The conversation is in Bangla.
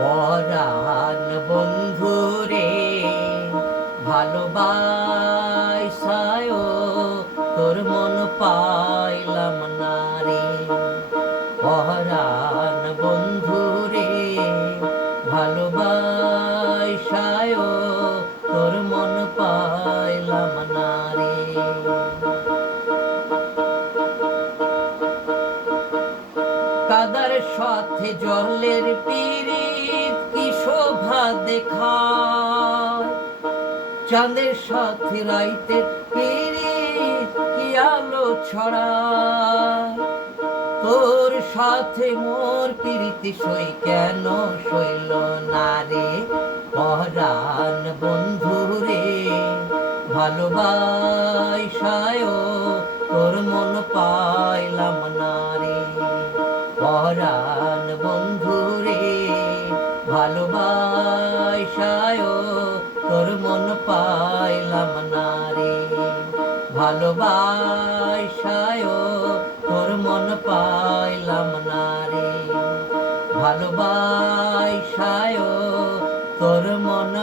পরাণ বন্ধুরে ভালোবাসায় তোর মন পাইলাম না রে। পরাণ বন্ধুরে ভালোবাসায় তোর মন পাইলাম না রে। কাদার সাথে জলের পিরিত কি শোভা দেখায়, চাঁদের সাথে রাইতের পিরিত কি আলো ছড়ায়। তোর সাথে মোর পিরিতি সই কেন সইল না রে। পরাণ বন্ধুরে ভালোবাসায় তোর মন পাইলাম না রে। পরাণ বন্ধুরে ভালোবাসায় তোর মন পাইলাম না রে। ভালোবাসায় তোর মন পাইলাম না রে। ভালোবাসায় তোর মন